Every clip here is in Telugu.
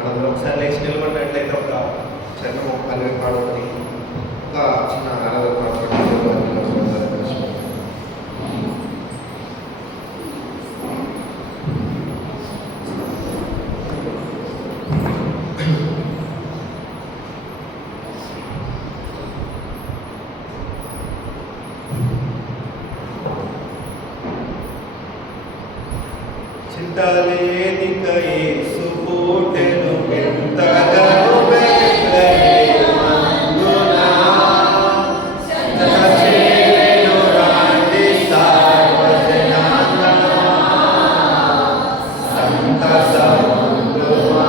మనందరం ఒకసారి లేచి నిలబడినట్లయితే ఒక చరణం కలిగి పాడుకొని ఒక చిన్న ఆరాధన చింతలేనిక యేసు పుట్టెను వింతగను బెత్లెహేమందున చేరెను రాండి సర్వజనాంగమా సంతసముందుమా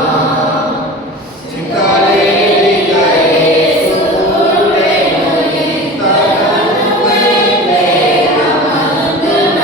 చింతలేనిక యేసు పుట్టెను వింతగను బెత్లెహేమందున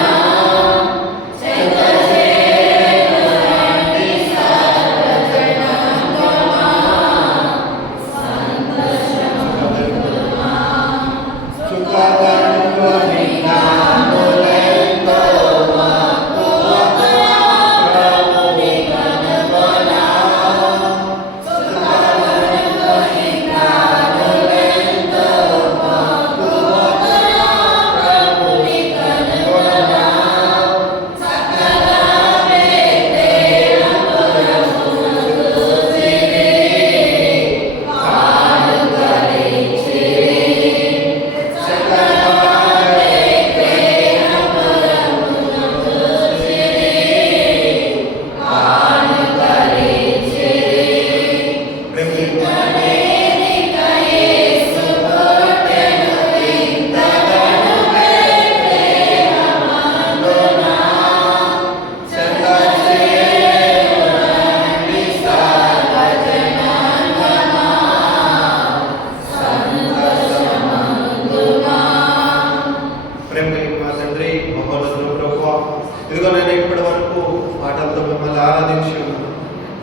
ఇదిగో నేను ఇప్పటి వరకు పాటలతో మిమ్మల్ని ఆరాధించు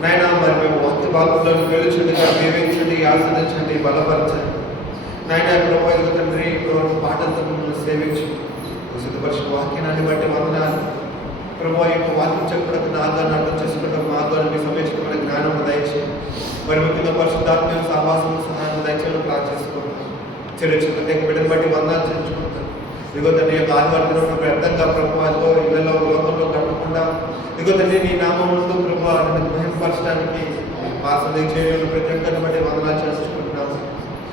నాయన. మరి మేము వాక్య భాగంలోకి వెలుచుండగా దీవించండి, ఆస్వాదించండి, బలపరచండి నాయన. ప్రభు ఇదిగో తండ్రి ఇప్పుడు వరకు పాటలతో మిమ్మల్ని సేవించు సిద్ధపరిచిన వాక్యాన్ని బట్టి వందనాలు ప్రభు. యొక్క వాక్యం చెప్పడానికి నాగా అర్థం చేసుకుంటాం మాకు మీ సమీక్షమైన జ్ఞానం దయచే మరి ముఖ్యంగా పరిశుద్ధాత్మ సహవాసం సహాయం దయచేయడం ప్రార్థన చేసుకుంటాం. చర్చ ప్రత్యేక బిడ్డను బట్టి వందనాలు చేర్చుకుంటాం. ఇదిగో తండ్రి యొక్క ఆదివారం వ్యర్థంగా ప్రభు అదిగో ఇళ్లలో లోకంలో కట్టకుండా ఇదిగో తండ్రి నీ నామం ముందు ప్రభు మహిమపరచడానికి ఆసనం చేయడం ప్రతి ఒక్కరిని బట్టి వందనాలు చేసుకుంటున్నాము.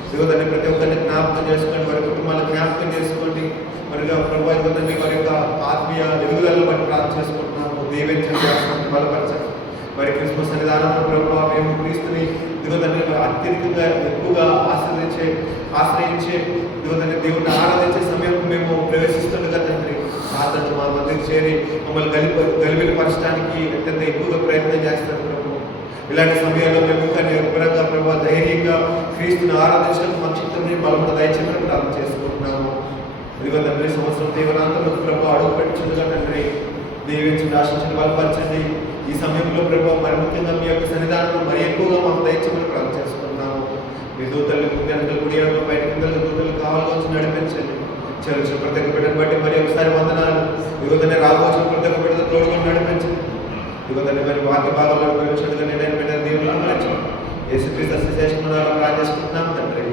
ఇదిగో తండ్రి ప్రతి ఒక్కరిని జ్ఞాపకం చేసుకోండి, వారి కుటుంబాలను జ్ఞాపకం చేసుకోండి. మరిగా ప్రభు ఇదిగో తండ్రి వారి యొక్క ఆత్మీయ ఎదుగుదలను బట్టి ప్రార్థన చేసుకుంటున్నాము. దీవించండి, బలపరచండి. మరి క్రిస్మస్ సన్నిధానంలో ప్రభు మేము క్రీస్తుని ఇదిగో తండ్రి అత్యధికంగా ఎక్కువగా ఆశ్రయించే ఇదిగో తండ్రి దేవుడిని ఆరాధించే సమయం మేము ప్రవేశిస్తుండగా తండ్రి ఆతను మా మధ్యకి చేరి మమ్మల్ని గలిబిలిపరచడానికి అత్యంత ఎక్కువగా ప్రయత్నం చేస్తాడు ప్రభు. ఇలాంటి సమయాల్లో మేము ఇంకా నిరంతరంగా ప్రభు ధైర్యంగా క్రీస్తుని ఆరాధించడానికి మా చిత్తాన్ని బలమును దయచేయమని ప్రార్థన చేసుకుంటున్నాము. ఇదిగో తండ్రి సంవత్సరం తీవ్రాంతంలో ప్రభు అడుగు పెట్టుచుండగా తండ్రి దీవించండి, ఆశించండి, బలపరచండి. ఈ సమయంలో ప్రభు మరి ముఖ్యంగా మీ యొక్క సన్నిధానంలో మరి ఎక్కువగా మాకు దయచేయమని ప్రార్థన చేసుకుంటున్నాము. మీ దూతలు ముందు గుడి బయట కింద దూతలు కావాలని వచ్చి నడిపించండి. చర్చ ప్రత్యేక బిడ్డను బట్టి మరి ఒకసారి వందనాలు. యువతనే రాబోచిన ప్రత్యేక బిడ్డతో తోడుగా నడిపించండి. యువతని మరి వాక్య భాగంలో వివరించడుగా నేను బిడ్డ దేవుళ్ళు నడిచండి. యేసుక్రీస్తు అశేషం ప్రార్థన చేసుకుంటున్నాం తండ్రి.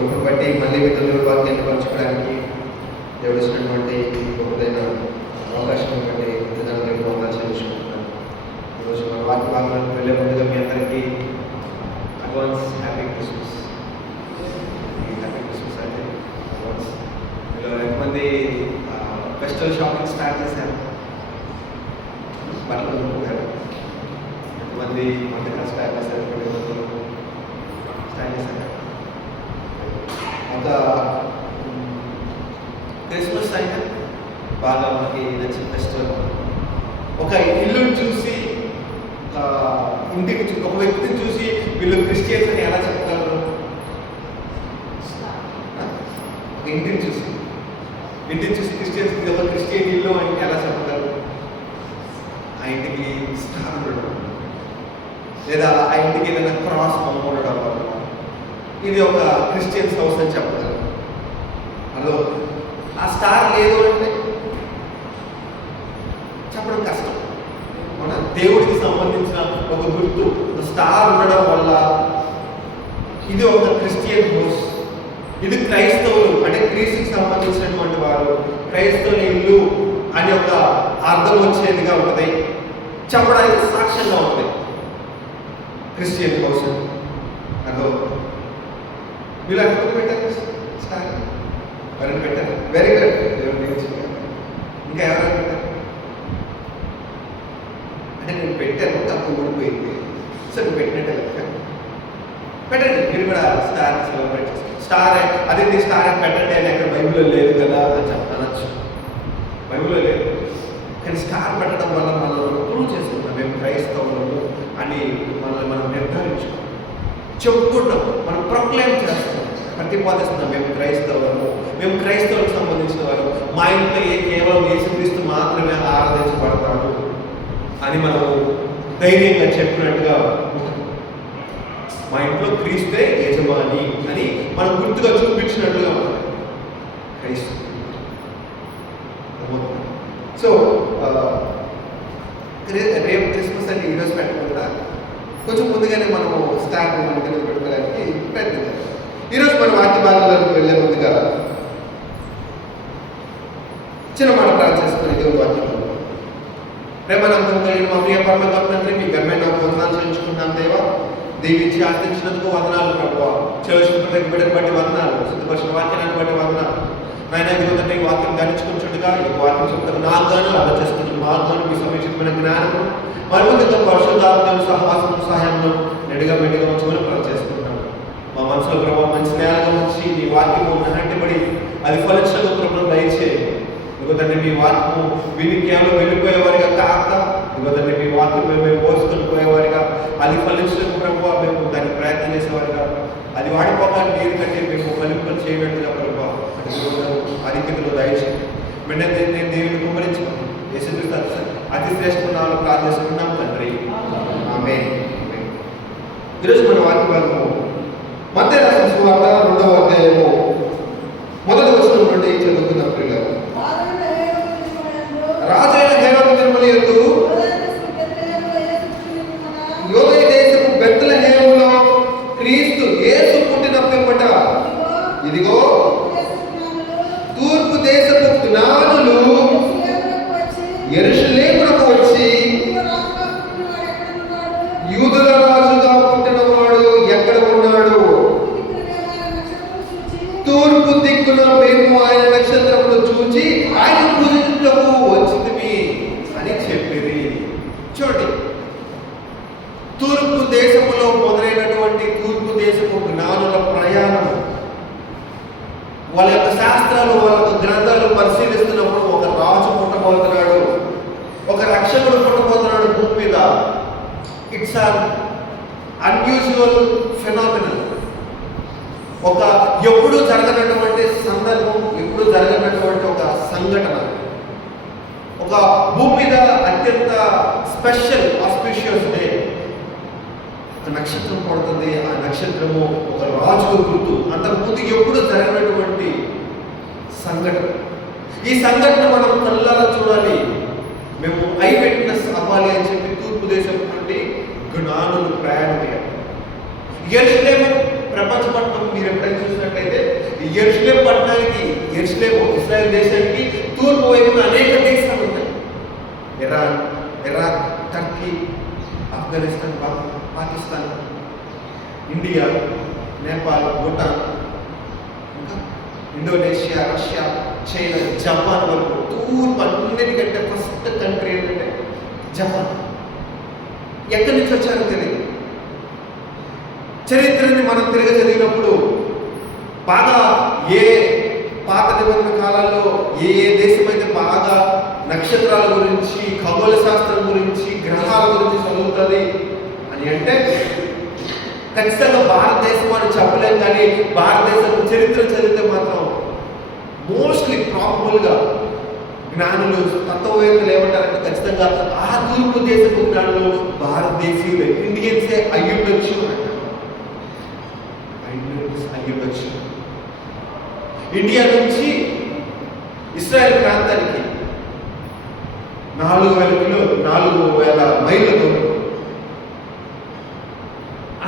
కృపను బట్టి మళ్ళీ మీతో దేవుడి వాక్యాన్ని పంచుకోవడానికి దేవుడు ఇచ్చినటువంటి గొప్పదైన అవకాశం బట్టి విధానం వందలు చెల్లించుకుంటున్నాను. ఈరోజు మన వాక్య భాగంలోకి వెళ్ళే ముందుగా మీ అందరికీ advance happy Christmas. Happy Christmas అంటే అడ్వాన్స్. మీలో ఎంతమంది ఫెస్టివల్ షాపింగ్ స్టార్ట్ చేశారు? బట్టలు కొనుక్కుంటారు. ఎంతమంది వంటకాలు స్టార్ట్ చేశారు? స్టార్ట్ చేశారు. ఒక క్రిస్మస్ అంటే బాగా మనకి నచ్చిన ఫెస్టివల్. ఒక ఇల్లుని చూసి ఇంటికి ఒక వ్యక్తిని చూసి వీళ్ళు క్రిస్టియన్స్ అని ఎలా చెప్తారు? ఇంటిని చూసి క్రిస్టియన్స్ ఒక క్రిస్టియన్ ఇల్లు అని ఎలా చెప్పగలరు? ఆ ఇంటికి స్టార్ ఉండడం, లేదా ఆ ఇంటికి ఏదైనా క్రాస్ బొమ్మ ఉండడం వల్ల ఇది ఒక క్రిస్టియన్స్ హౌస్ అని చెప్పగలరు. హలో, ఆ స్టార్ లేదు అంటే చెప్పడం కష్టం. మన దేవుడికి సంబంధించిన ఒక గుర్తు స్టార్ ఉండడం వల్ల ఇది ఒక క్రిస్టియన్ హౌస్, ఇది క్రైస్తవులు అంటే క్రీస్తుకి సంబంధించినటువంటి వారు క్రైస్తవుల ఇల్లు అని ఒక అర్థం వచ్చేదిగా ఉంటుంది, చెప్పడానికి సాక్ష్యంగా ఉంటుంది క్రిస్టియన్ హౌస్. అదో వీళ్ళు అక్కడ పెట్టారు స్టార్, ఎవరైనా పెట్టారు? వెరీ గుడ్, ఇంకా ఎవరైనా పెట్టారు? అంటే నేను పెట్టాను, తప్పు ఊడిపోయింది. సో నువ్వు పెట్టినట్టే లెక్క పెట్టండి. మీరు కూడా స్టార్ సెలబ్రేట్ చేస్తారు. స్టార్ అదే స్టార్ పెట్టండి అని అక్కడ బైబిల్లో లేదు కదా అని అనొచ్చు. బైబిల్లో లేదు, కానీ స్టార్ పెట్టడం వల్ల మనం ప్రూవ్ చేసుకుంటాం మేము క్రైస్తవులము అని మనం నిర్ధారించుకుంటాం, చెప్పుకుంటాం, మనం ప్రొక్లైమ్ చేస్తాం, ప్రతిపాదిస్తున్నాం మేము క్రైస్తవులము, మేము క్రైస్తవులకు సంబంధించిన వారు, మా ఇంట్లో కేవలం యేసుక్రీస్తు మాత్రమే ఆరాధించబడతాడు అని మనం ధైర్యంగా చెప్పినట్టుగా ఉంటుంది. మా ఇంట్లో క్రీస్తే యజమాని అని మనం గుర్తుగా చూపించినట్లుగా ఉంటుంది క్రైస్తవు. సో రేపు క్రిస్మస్ అంటే ఈరోజు పెట్టకుండా కొంచెం ముందుగానే మనం స్టార్ట్ పెట్టుకోవడానికి ప్రయత్నించాలి. ఈరోజు మన వాక్య భాగాలకు వెళ్ళే ముందుగా చిన్న మాట ప్రార్థన చేసుకుని దేవుని వాక్యంలో ప్రేమనందం కలిగిన మా ప్రియ పరలోకపు తండ్రి, మీ ఘనమైన వందనాలు చెల్లించుకుంటున్నాం దేవా. దీవించి ఆశించినందుకు వందనాలు ప్రభువా. చెల్లించుకున్న బిడ్డను బట్టి వందనాలు, సిద్ధపరిచిన వాక్యాన్ని బట్టి వందనాలు నాయన. ఇదిగో తండ్రి ఈ వాక్యం ధ్యానించుకుంటుండగా ఈ వాక్యం చెప్తారు నాకు గాను అర్థం చేసుకున్న మార్గాన్ని మీ సమీక్షితమైన జ్ఞానము మరింత పరిశుద్ధాత్మను సహవాసం సహాయంలో నెడుగా మెండుగా ఉంచమని ప్రార్థన చేసుకుంటాం. మా మనసులో ప్రభావం మంచి నేలగా ఉంచి మీ వాక్యము నాటబడి అది ఫలించగా ప్రభావం దయచేయండి. ఇదిగో తండ్రి మీ వాక్యము విని కేవలం వెళ్ళిపోయేవారిగా కాక ఇదిగో తండ్రి మీ వాక్యం మేము పోసుకొని పోయేవారిగా అది ఫలించడం ప్రభావ మేము దానికి ప్రయత్నం చేసేవారిగా అది వాడిపోగానే నీరు కట్టి మేము ఫలింపలు చేయనట్టుగా ప్రభావ అధికతలో దయచేయండి. వెంటనే నేను దేవుని కుమరించుకోండి యేసుక్రీస్తు అతి శ్రేష్ఠనాలు ప్రార్థిస్తున్నాం తండ్రి, ఆమేన్. ఈరోజు మన వాక్య భాగము మత్తయి రాసిన సువార్త 2వ అధ్యాయము 1వ వచనం నుండి చదువుకున్నాం. పిల్లలు, రాజైన హేరోదు తిరుమల యందు యూదయ దేశపు బెత్లెహేములో క్రీస్తు యేసు పుట్టిన పిమ్మట ఇదిగో తూర్పు దేశపు జ్ఞానులు యెరూషలేమునకు వచ్చి యూదుల రాజుగా పుట్టినవాడు ఎక్కడ ఉన్నాడు? తూర్పు దిక్కున మేము ఆయన నక్షత్రమును చూచి ఆయన పూజించుటకు వచ్చితిమి అని చెప్పిరి. చూడండి, తూర్పు దేశములో మొదలైనటువంటి తూర్పు దేశపు జ్ఞానుల ప్రయాణం, వాళ్ళ యొక్క శాస్త్రాలు వాళ్ళ యొక్క గ్రంథాలు పరిశీలిస్తున్నప్పుడు ఒక రాజు పుట్టబోతున్నాడు, ఒక రక్షకుడు పుట్టబోతున్నాడు భూమి మీద. ఇట్స్ అన్ అన్యూజువల్ ఫినామినల్, ఒక ఎప్పుడు జరగనటువంటి సందర్భం, ఎప్పుడు జరగనటువంటి ఒక సంఘటన. ఒక భూమి మీద అత్యంత స్పెషల్ ఆస్పిషియస్ డే. ఒక నక్షత్రం పడుతుంది, ఆ నక్షత్రము ఒక రాజుకు గుర్తు. అంతకుముందు ఎప్పుడు జరగనటువంటి సంఘటన. ఈ సంఘటన మనం కళ్ళారా చూడాలి, మేము ఐ విట్నెస్ అవ్వాలి అని చెప్పి తూర్పు దేశం నుండి జ్ఞానులు ప్రయాణమయ్యారు. యెరూషలేము ప్రపంచ పట్టణం మీరు ఎప్పుడైనా చూసినట్లయితే యెరూషలేము పట్టణానికి, యెరూషలేము ఇశ్రాయేల్ దేశానికి తూర్పు వైపున అనేక దేశాలు ఉంటాయి. Iran, Iraq, Turkey, Afghanistan, Pakistan, India, Nepal, Bhutan, ఇంకా ఇండోనేషియా, రష్యా, చైనా, జపాన్ వరకు తూర్పు అన్నిటికంటే ఫస్ట్ కంట్రీ ఏంటంటే జపాన్. ఎక్కడి నుంచి వచ్చారో తెలియదు. చరిత్రని మనం తిరిగి చదివినప్పుడు బాగా ఏ పాత నిబంధన కాలాల్లో ఏ దేశం అయితే బాగా నక్షత్రాల గురించి, ఖగోళ శాస్త్రం గురించి, గ్రహాల గురించి చదువుతుంది అని అంటే ఖచ్చితంగా భారతదేశం అని చెప్పలేం. కానీ భారతదేశం చరిత్ర చదివితే మాత్రం మోస్ట్లీ ప్రాబబుల్గా జ్ఞానులు తత్వవేత్తలు ఏమంటారంటే ఖచ్చితంగా ఆ తూర్పు దేశపు జ్ఞానులు భారతదేశీయులే, ఇండియన్సే అయ్యుండొచ్చు అంటారు. అయ్యుండొచ్చు. ఇండియా నుంచి ఇస్రాయెల్ ప్రాంతానికి 4,000 మైళ్ళ దూరం.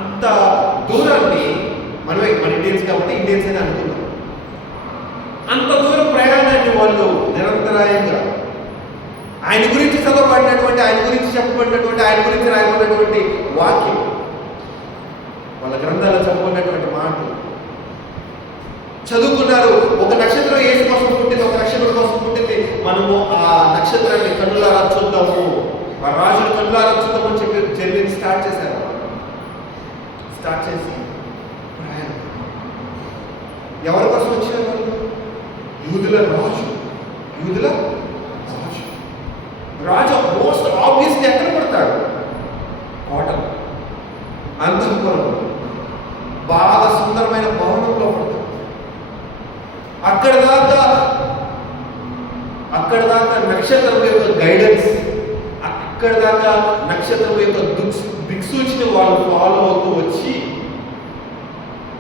అంత దూరాన్ని మన ఇండియన్స్ కాబట్టి ఇండియన్స్ అని అనుకున్నాం. అంత దూరం ప్రయాణాన్ని వాళ్ళు నిరంతరాయంగా ఆయన గురించి చదవబడినటువంటి, ఆయన గురించి చెప్పబడినటువంటి, ఆయన గురించి రాయబడినటువంటి వాక్యం, వాళ్ళ గ్రంథాల్లో చెప్పబడినటువంటి మాటలు చదువుకున్నారు. ఒక నక్షత్రం యేసు కోసం పుట్టింది, ఒక నక్షత్రం కోసం పుట్టింది, మనము ఆ నక్షత్రాన్ని కన్నులారా చూద్దాము, ఆ రాజును కన్నులారా చూద్దాము అని చెప్పి జర్నీ స్టార్ట్ చేశారు. స్టార్ట్ చేసి ప్రయాణం ఎవరి కోసం వచ్చారు వాళ్ళు? యూదుల రాజు. యూదుల రాజు. రాజు మోస్ట్ ఆబ్వియస్లీ ఎక్కడ పడతాడు? కోటలు, అంతఃపురం, బాగా సుందరమైన భవనంలో పడతాడు. అక్కడ దాకా నక్షత్రం యొక్క గైడెన్స్, అక్కడ దాకా నక్షత్రం యొక్క దిక్సూచిని వాళ్ళు ఫాలో అవుతూ వచ్చి,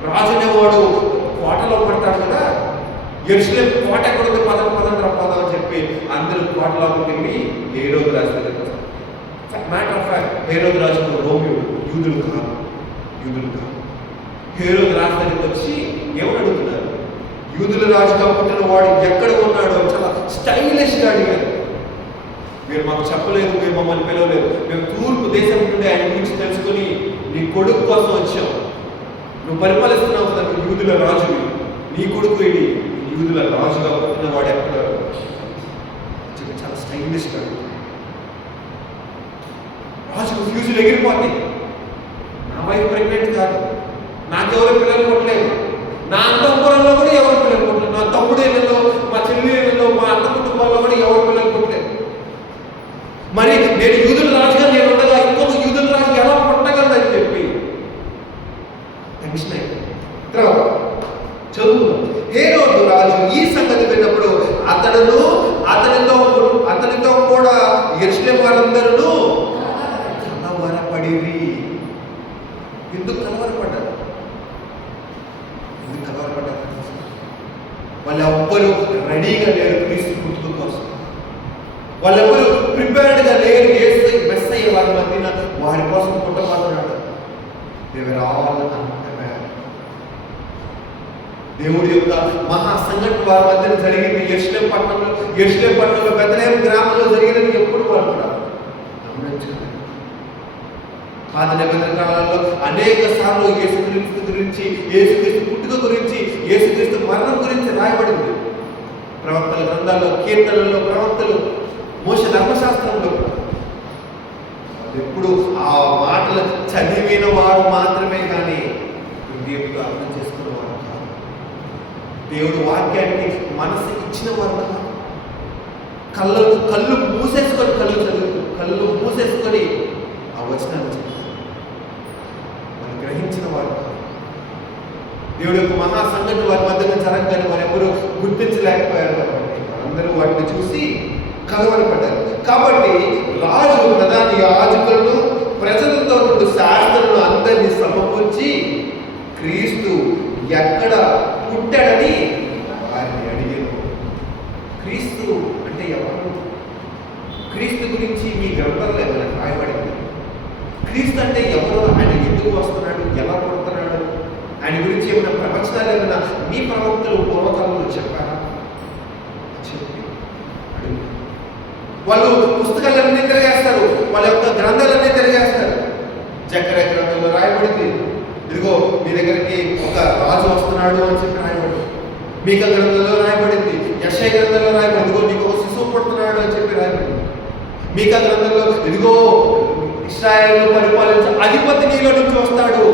రాజునేవాడు కోటలో పడతాడు కదా, యెరూషలేం కోట ఎక్కడ ఉంది, పదం అని చెప్పి అందరూ కోటలో ఉండి హేరోదు రాజు దగ్గరికి వస్తారు. మ్యాటర్ ఆఫ్ ఫ్యాక్ట్, హేరోదు రాజు రోమియోడు, యూదులు కాదు. హేరోదు రాజు దగ్గరికి వచ్చి ఏమని అడుగుతున్నారు? యూదుల రాజుగా పుట్టిన వాడు ఎక్కడ ఉన్నాడో చాలా స్టైలిష్గా అడిగారు. మీరు మాకు చెప్పలేదు, మీరు మమ్మల్ని పిలవలేదు, మేము తూర్పు దేశం నుండి ఆయన గురించి తెలుసుకొని నీ కొడుకు కోసం వచ్చాం, నువ్వు పరిపాలిస్తున్నావు కదా, నువ్వు యూదుల రాజువి, నీ కొడుకు ఇది, యూదుల రాజుగా పుట్టిన వాడు ఎక్కడ? చాలా స్టైలిష్గా రాజుకు ఫ్యూజులు ఎగిరిపోతాయి. నా వైఫ్ ప్రెగ్నెంట్ కాదు, నాకెవరో పిల్లలు పుట్టలేదు, నా అంతఃపురంలో కూడా ఎవరు పిల్లలు పుట్టలేదు, నా తమ్ముడేళ్ళలో, మా చెల్లెళ్ళలో, మా అన్న కుటుంబాల్లో కూడా ఎవరు పిల్లలు పుట్టలేదు. మరి నేను యూదుల రాజుగా నేను ఉండగా ఇంకొక యూదుల రాజు ఎలా పుట్టగలదని చెప్పి టెన్షన్ అయిపోయింది. తర్వాత చదువు, హేరోదు రాజు ఈ సంగతి విన్నప్పుడు అతనితో కూడా యెరూషలేము వారందరూ కలవరపడిరి. ఎందుకు కలవరపడ్డారు? వాళ్ళెవ్వరూ రెడీగా లేరు క్రీస్తు పుట్టుక కోసం. వాళ్ళెవ్వరూ ప్రిపేర్డ్గా లేరు. మెస్సయ్య వారి మధ్యన వారి కోసం పుట్టబోతున్నాడు. దేవుడి యొక్క మహా సంఘటన వారి మధ్యన జరిగింది. యెరూషలేము పట్టణంలో బెత్లెహేము గ్రామంలో జరిగినది ఎప్పుడు వాళ్ళు కూడా గమనించారు. పాత నిబంధన కాలంలో అనేక సార్లు యేసుక్రీస్తు గురించి, యేసుక్రీస్తు పుట్టుక గురించి, యేసుక్రీస్తు మరణం గురించి రాయబడింది. ప్రవక్తల గ్రంథాల్లో, కీర్తనల్లో, ప్రవక్తలు, మోషే ధర్మశాస్త్రంలో ఎప్పుడు ఆ మాటలు చదివిన వారు మాత్రమే కానీ దేవుడు అర్థం చేసుకున్న వారు కాదు. దేవుడు వాక్యానికి మనసు ఇచ్చిన వారు కాదు. కళ్ళు మూసేసుకొని ఆ వచనాన్ని చెప్పారు. వాళ్ళు గ్రహించిన వారు కాదు. దేవుడి యొక్క మహా సంఘటన వారి మధ్యన జరగగానే వారు ఎవరు గుర్తించలేకపోయారు. కాబట్టి అందరూ వాటిని చూసి కలవరపడ్డారు. కాబట్టి రాజు ప్రధాన యాజకులను, ప్రజలతో నుండి శాస్త్రులను అందరినీ సమకూర్చి క్రీస్తు ఎక్కడ పుట్టాడని వారిని అడిగారు. క్రీస్తు అంటే ఎవరు? క్రీస్తు గురించి మీ గ్రంథంలో ఏమైనా రాయబడింది? క్రీస్తు అంటే ఎవరు? ఆయన ఎందుకు వస్తున్నాడు? ఎలా పుడుతున్నాడు? ఆయన గురించి ఏమైనా ప్రవచనాలు ఏమైనా మీ ప్రవక్తలు పూర్వకాలంలో చెప్పారా? చెప్పి అడుగు. వాళ్ళు పుస్తకాలన్నీ తిరిగేస్తారు, వాళ్ళ యొక్క గ్రంథాలన్నీ తిరిగేస్తారు. జకర్యా గ్రంథంలో రాయబడింది, ఇదిగో మీ దగ్గరికి ఒక రాజు వస్తున్నాడు అని చెప్పి రాయబడింది. మీకా గ్రంథంలో రాయబడింది, యెషయా గ్రంథంలో రాయబడింది, ఇదిగో నీకు ఒక శిశువు పుడుతున్నాడు అని చెప్పి రాయబడింది. మీకా గ్రంథంలో ఇదిగో ఇశ్రాయేలును పరిపాలించే అధిపతి నీలో నుంచి వస్తాడు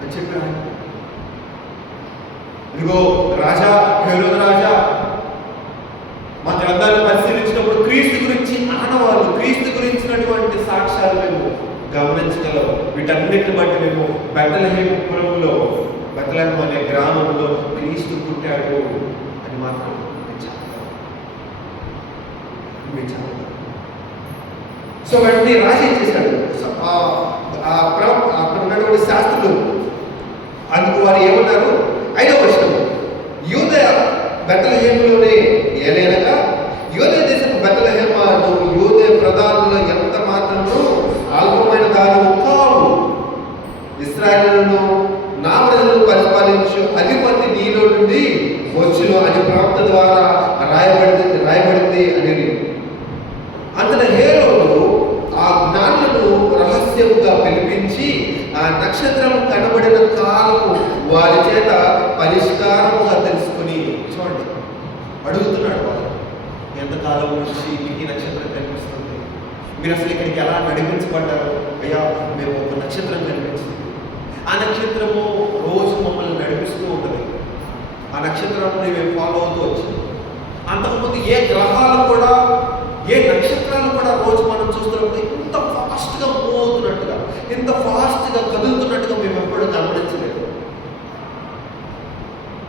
అని చెప్పి రాయబడింది. ఇదిగో రాజా, హేరోదు రాజా. మా గ్రంథాలు పరిశీలించినప్పుడు క్రీస్తు గురించి ఆనవాళ్ళు, క్రీస్తు గురించినటువంటి సాక్ష్యాలు మేము గమనించగలం. వీటన్నిటిని బట్టి మేము బెత్లెహేము పురములో, బెత్లెహేము అనే గ్రామంలో క్రీస్తు పుట్టాడు అని అది మాత్రం నేను చెప్పగలను. మీరు చెప్పగలరు. సో వెంటనే రాజు ఏం చేశాడు, అక్కడ ఉన్నటువంటి శాస్త్రులు అందుకు వారు ఏమన్నారు, 5వ వచనం, యూదయ బెత్లెహేములోనే ఏలైనగా యూదయ దేశపు బెత్లెహేమ, నువ్వు యూదయ ప్రధానుల్లో ఎంత మాత్రము అల్పమైన దానివు కావు. ఇశ్రాయేలును నా ప్రజలను పరిపాలించు అధిపతి నీలో నుండి వచ్చును అని ప్రవక్త ద్వారా రాయబడింది అనేది. అంతలో హేరోదు ఆ జ్ఞానులను రహస్యముగా పిలిపించి ఆ నక్షత్రం కనబడిన కాలము వారి చేత పరిష్కారముగా తెలుసుకుని, చూడండి అడుగుతున్నాడు వాళ్ళు, ఎంతకాలం నుంచి మీకు ఈ నక్షత్రం కనిపిస్తుంది, మీరు అసలు ఇక్కడికి ఎలా నడిపించబడ్డారు? అయ్యా మేము ఒక నక్షత్రం కనిపించింది, ఆ నక్షత్రము రోజు మమ్మల్ని నడిపిస్తూ ఉంటుంది, ఆ నక్షత్రం మేము ఫాలో అవుతూ వచ్చింది. అంతకుముందు ఏ గ్రహాలు కూడా, ఏ నక్షత్రాలు కూడా రోజు మనం చూస్తున్నప్పుడు ఇంత ఫాస్ట్గా మూవ్ అవుతున్నట్టుగా, ఇంత ఫాస్ట్గా కదులుతున్నట్టుగా మేము ఎప్పుడూ గమనించలేదు.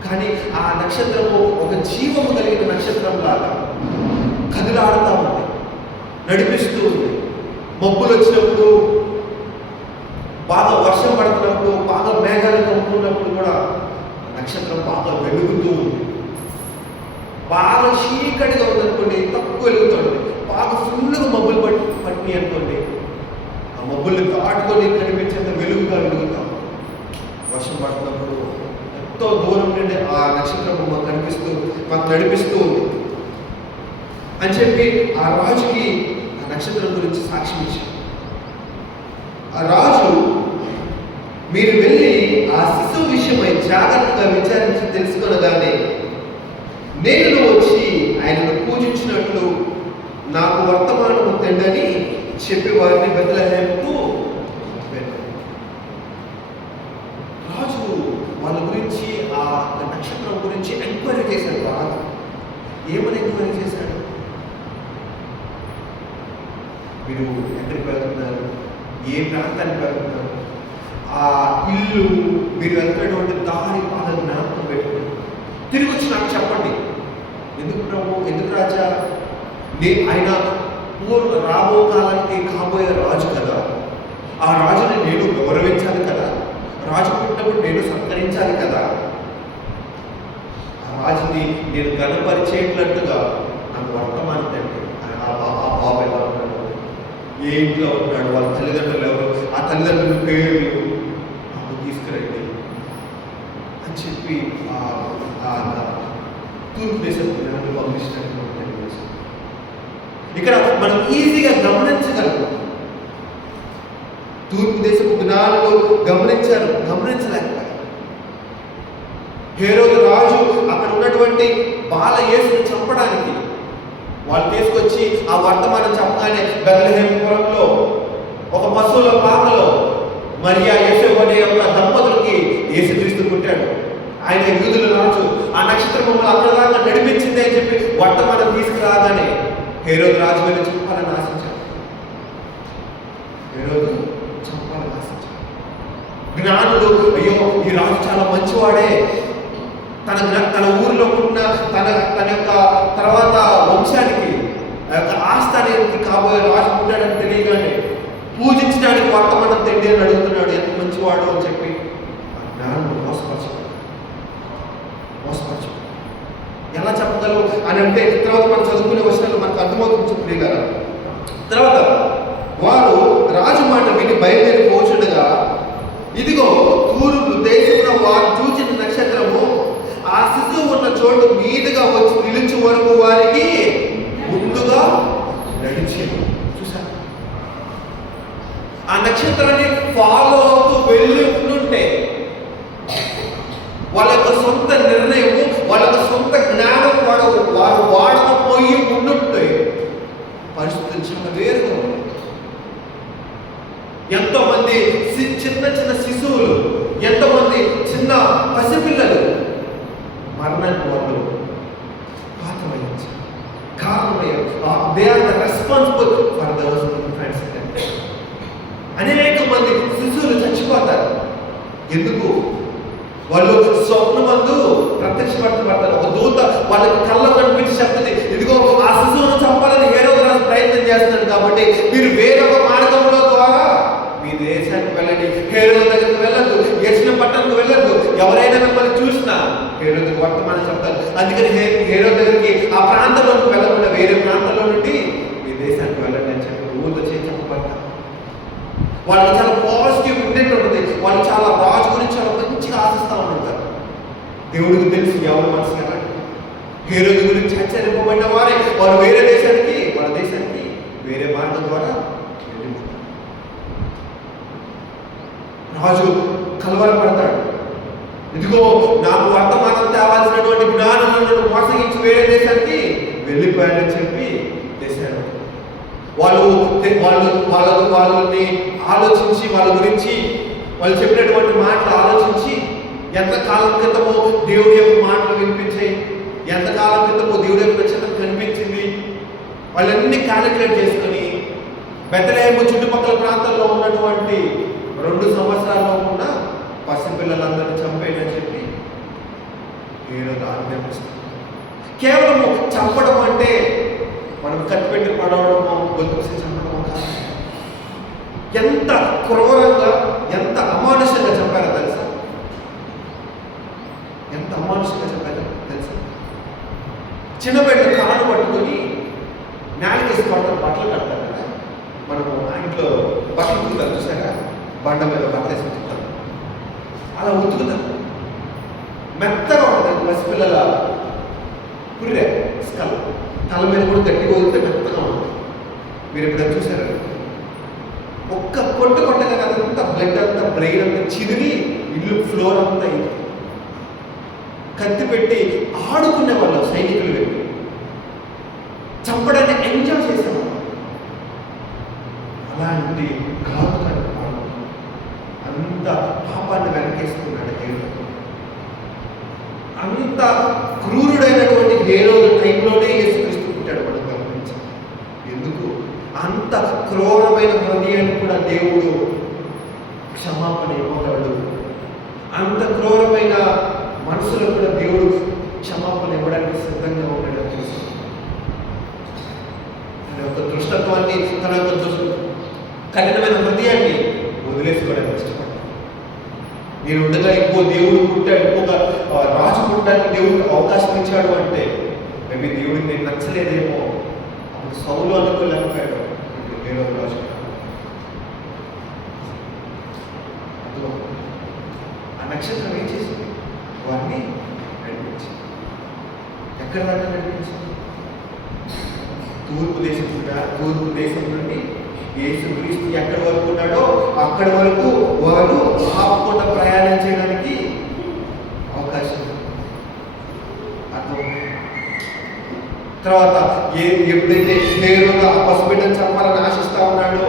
కానీ ఆ నక్షత్రము ఒక జీవము కలిగిన నక్షత్రం లాగా కదిలాడుతూ ఉంది, నడిపిస్తూ ఉంది. మబ్బులు వచ్చినప్పుడు, బాగా వర్షం పడుతున్నప్పుడు, బాగా మేఘాలు కమ్ముకున్నప్పుడు కూడా నక్షత్రం బాగా వెలుగుతూ ఉంది. బాగా చీకటిగా ఉందనుకోండి, తక్కువ వెలుగుతుంది. బాగా ఫుల్గా మబ్బులు పట్టి అనుకోండి, ఆ మబ్బుల్ని దాటుకొని కనిపించేంత వెలుగుగా వెలుగుతాం. వర్షం పడుతున్నప్పుడు ఎంతో దూరం నుండి ఆ నక్షత్రం మాకు కనిపిస్తూ, మాకు నడిపిస్తూ ఉంది అని చెప్పి ఆ రాజుకి ఆ నక్షత్రం గురించి సాక్ష్యం ఇచ్చారు. ఆ రాజు, మీరు వెళ్ళి ఆ శిశువు విషయమై జాగ్రత్తగా విచారించి తెలుసుకొనగానే నేను వచ్చి ఆయనను పూజించినట్లు నాకు వర్తమానము తెండని చెప్పి వారిని బెత్లెహేముకు వెళ్ళాడు. రాజు వాళ్ళ గురించి, ఆ నక్షత్రం గురించి ఎంక్వైరీ చేశాడు. బాగా ఏమని ఎంక్వైరీ చేశాడు? మీరు ఎక్కడికి వెళ్తున్నారు, ఏ ప్రాంతానికి వెళ్తున్నారు, ఆ ఇల్లు, మీరు వెళ్తున్నటువంటి దారి బాగా జ్ఞాపకం పెట్టుకోండి, తిరిగి వచ్చి నాకు చెప్పండి. ఎందుకు ప్రభు, ఎందుకు రాజా? ఆయన రాబో కాలానికి కాబోయే రాజు కదా, ఆ రాజుని నేను గౌరవించాలి కదా, రాజు పుట్టినప్పుడు నేను సత్కరించాలి కదా, ఆ రాజుని నేను గణపరిచేట్లట్టుగా నాకు వర్తమానం అంటే ఆ బాబు ఎలా ఉన్నాడు, ఏ ఇంట్లో ఉన్నాడు, వాళ్ళ తల్లిదండ్రులు ఎవరు, ఆ తల్లిదండ్రుల పేర్లు తీసుకురండి అని చెప్పి తూర్పు దేశం పంపించినట్టు ఇక్కడ మనం ఈజీగా గమనించగలం. తూర్పు దేశపు జ్ఞానులు గమనించలేకపోయారు. హేరోదు రాజు అక్కడ ఉన్నటువంటి బాల యేసుని చంపడానికి వాళ్ళు తీసుకొచ్చి ఆ వర్తమానం చెప్పగానే బెత్లెహేములో ఒక పశువుల పాకలో మరియా యోసేపు అనే యొక్క దంపతులకి యేసుక్రీస్తు పుట్టాడు, ఆయన యూదుల రాజు, ఆ నక్షత్రం మమ్మల్ని అక్కడ దాకా నడిపించింది అని చెప్పి వర్తమానం తీసుకురాగానే హేరోదు రాజు వెళ్ళి చంపాలని ఆశించాడు. హేరోదు చంపాలని ఆశించాడు. జ్ఞానులు, అయ్యో ఈ రాజు చాలా మంచివాడే, తన ఊరిలో ఉన్న తన యొక్క తర్వాత వంశానికి ఆస్థానానికి కాబోయే రాజు పుట్టాడని తెలియగానే పూజించడానికి వర్తమానం తెండి అని అడుగుతున్నాడు, ఎంత మంచివాడు అని చెప్పి జ్ఞానులు మోసపరచు. ఎలా చెప్పగలవు అని అంటే తర్వాత మనం చదువుకునే వచనాలు మనకు అర్థమవుతుంది ప్రియులారా. తర్వాత వారు రాజు మాట విని బయలుదేరి పోచుండగా, ఇదిగో తూర్పు దేశంలో వారు చూచిన నక్షత్రము ఆ శిశువు ఉన్న చోటు మీదుగా వచ్చి నిలిచి వరకు వారికి ముందుగా నడిచేది. చూసారు, ఆ నక్షత్రాన్ని ఫాలో అవుతూ వెళ్ళి ఉంటే వాళ్ళ యొక్క సొంత నిర్ణయము, వాళ్ళ యొక్క సొంత జ్ఞానం వారు వాడకపోయి ఉండుంటే పరిస్థితులు చాలా వేరుగా ఉన్నాయి. ఎంతోమంది చిన్న శిశువులు, ఎంతోమంది చిన్న పసిపిల్లలు మరణానికి వాళ్ళు కారణమయ్యారు. They are the responsible for those friends. అనేక మంది శిశువులు చచ్చిపోతారు. ఎందుకు? వాళ్ళు స్వప్నమందు ప్రత్యక్షపడతాడు. ఒక దూత వాళ్ళకి కళ్ళకు కనిపించి చెప్తుంది, ఇదిగో ఆ శిశువును చంపాలని హేరోదు రాజు ప్రయత్నం చేస్తున్నాడు కాబట్టి మీరు వేరొక మార్గంలో ద్వారా మీ దేశానికి వెళ్ళండి, హేరోదు దగ్గరికి వెళ్ళద్దు, యెరూషలేం పట్టణానికి వెళ్ళద్దు. ఎవరైనా మిమ్మల్ని చూసినా హేరోదుకు వర్తమానం చెప్తారు. అందుకని హేరోదు దగ్గరికి ఆ ప్రాంతంలోకి వెళ్ళకుండా వేరే ప్రాంతంలో నుండి మీ దేశానికి వెళ్ళండి అని చెప్పి ఊళ్ళో చెప్పబడతారు. వాళ్ళకి చాలా పాజిటివ్ ఇంటెంట్ ఉంటుంది. వాళ్ళు చాలా రాజు గురించి చాలా మంచిగా ఆశిస్తూ ఉంటారు. దేవుడికి తెలిసి ఎవరి మనసు ఎలా హేరోదు గురించి హెచ్చరింపబడిన వారే వారు వేరే దేశానికి వాళ్ళ దేశానికి వేరే మార్గం ద్వారా వెళ్ళిపోతారు. రాజు కలవరపడతాడు. ఇదిగో నాకు వర్తమానం తేవాల్సినటువంటి జ్ఞానాలను మోసగించి వేరే దేశానికి వెళ్ళిపోయాడని చెప్పి దేశాడు. వాళ్ళని ఆలోచించి వాళ్ళ గురించి వాళ్ళు చెప్పినటువంటి మాటలు ఆలోచించి ఎంతకాలం క్రితమో దేవుడి యొక్క మాటలు వినిపించాయి, ఎంతకాలం క్రితమో దేవుడి యొక్క నక్షత్రం కనిపించింది, వాళ్ళన్నీ క్యాలిక్యులేట్ చేసుకొని బెత్లెహేము చుట్టుపక్కల ప్రాంతాల్లో ఉన్నటువంటి 2 సంవత్సరాల్లో ఉన్న పసిపిల్లలందరినీ చంపేయని చెప్పి హేరోదు ఆజ్ఞాపిస్తాడు. కేవలము చంపడం అంటే మనం కత్తిపెట్టి పడవడమో గొంతుసి చంపడమో కాదు. ఎంత క్రూరంగా ఎంత అమానుషంగా చంపారో తెలుసా? ఎంత అమానుషంగా చంపారో తెలుసా? చిన్న బిడ్డ కాళ్ళు పట్టుకొని నేలకేసి పడతారు, బట్టలు కడతారు కదా, మనము ఆ ఇంట్లో బట్టలు ఉతుకుతారు చూసాక, బండ మీద బట్టలేసి ఉతుకుతారు, అలా ఉతుకుతారు. మెత్తగా ఉంటుంది పసిపిల్లల పుర్రె స్కల్, తల మీద కూడా గట్టిగా వదిలితే మెత్తగా ఉంటుంది. మీరు ఎప్పుడైనా చూసారా? ఒక్క కొట్టగానే అదంతా బ్లడ్ అంతా బ్రెయిన్ అంతా చిదిరి ఇల్లు ఫ్లోర్ అంతా అయింది. కత్తి పెట్టి ఆడుకునే వాళ్ళు సైనికులు వెళ్ళి చంపడాన్ని ఎంజాయ్ చేసేవాళ్ళు. అలాంటి ఘాతుకాన్ని అంత పాపాన్ని వెనకేసుకున్నాడు హేరోదు. అంత క్రూరుడైనటువంటి హేరోదు టైంలోనే యేసుక్రీస్తు పుట్టాడు. మనం గమనించాం. ఎందుకు అంత క్రూరమైన హృదయాన్ని కూడా దేవుడు క్షమాపణ ఇవ్వగలడు. అంత క్రూరమైన మనసులకు కూడా దేవుడు క్షమాపణ ఇవ్వడానికి సిద్ధంగా ఉన్నాడని చూసి తన యొక్క దృష్టత్వాన్ని, తన యొక్క కఠినమైన హృదయాన్ని వదిలేసుకోవడానికి ఇష్టపడ్డాడు. నేను ఉండగా ఇంకో దేవుడు పుట్టాడు, ఇంకొక రాజు పుట్టడానికి దేవుడు అవకాశం ఇచ్చాడు అంటే మేబీ దేవుడికి నేను నచ్చలేదేమో. అప్పుడు సౌలు అనుకోలేకపోయాడు, హేరోదు రాజు. ఆ నక్షత్రం ఏం చేసింది? వారిని నడిపించింది. ఎక్కడ దాకా నడిపించింది? తూర్పు దేశం నుండి యేసుక్రీస్తు ఎక్కడి వరకు ఉన్నాడో అక్కడి వరకు వారు ఆపకుండా ప్రయాణం చేయడానికి అవకాశం. అర్థం. తర్వాత ఎప్పుడైతే హేరోదు ఆ పసిబిడ్డను చంపాలని ఆశిస్తా ఉన్నాడో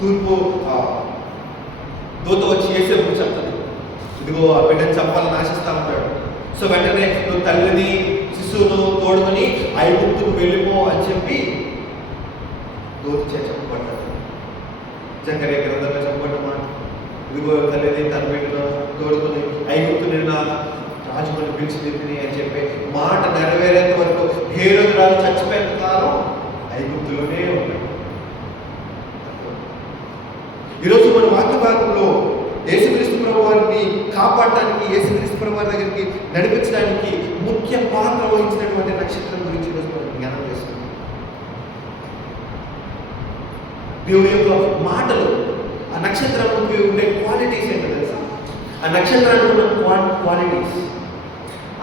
తూర్పు దూత వచ్చి యేసేపు చెప్తాడు, ఇదిగో ఆ బిడ్డను చంపాలని ఆశిస్తా ఉంటాడు. సో వెంటనే నువ్వు తల్లిని శిశువును తోడుకొని ఐగుప్తుకు వెళ్ళిపో అని చెప్పి దూత చెప్పబడ్డాడు. జకర్యా గ్రంథంలో చెప్పబడ్డ మాట, ఇదిగో తల్లిని తన బిడ్డను తోడుకొని ఐగుప్తు నిన్న రాజుకొని పిలిచి అని చెప్పి మాట నెరవేరేంత వరకు హేరోదు రాజు చచ్చిపోయేంత కాలం ఐగుప్తులోనే ఉన్నాడు. ఈరోజు మన వాక్య భాగంలో యేసుక్రీస్తు ప్రభు వారిని కాపాడటానికి, యేసుక్రీస్తు ప్రభు వారి దగ్గరికి నడిపించడానికి ముఖ్య పాత్ర వహించినటువంటి నక్షత్రం గురించి ఈరోజు మనం జ్ఞానం చేస్తున్నాం. దేవుడి యొక్క మాటలు, ఆ నక్షత్రానికి ఉండే క్వాలిటీస్ ఏంటో తెలుసా? ఆ నక్షత్రానికి ఉన్న క్వాలిటీస్,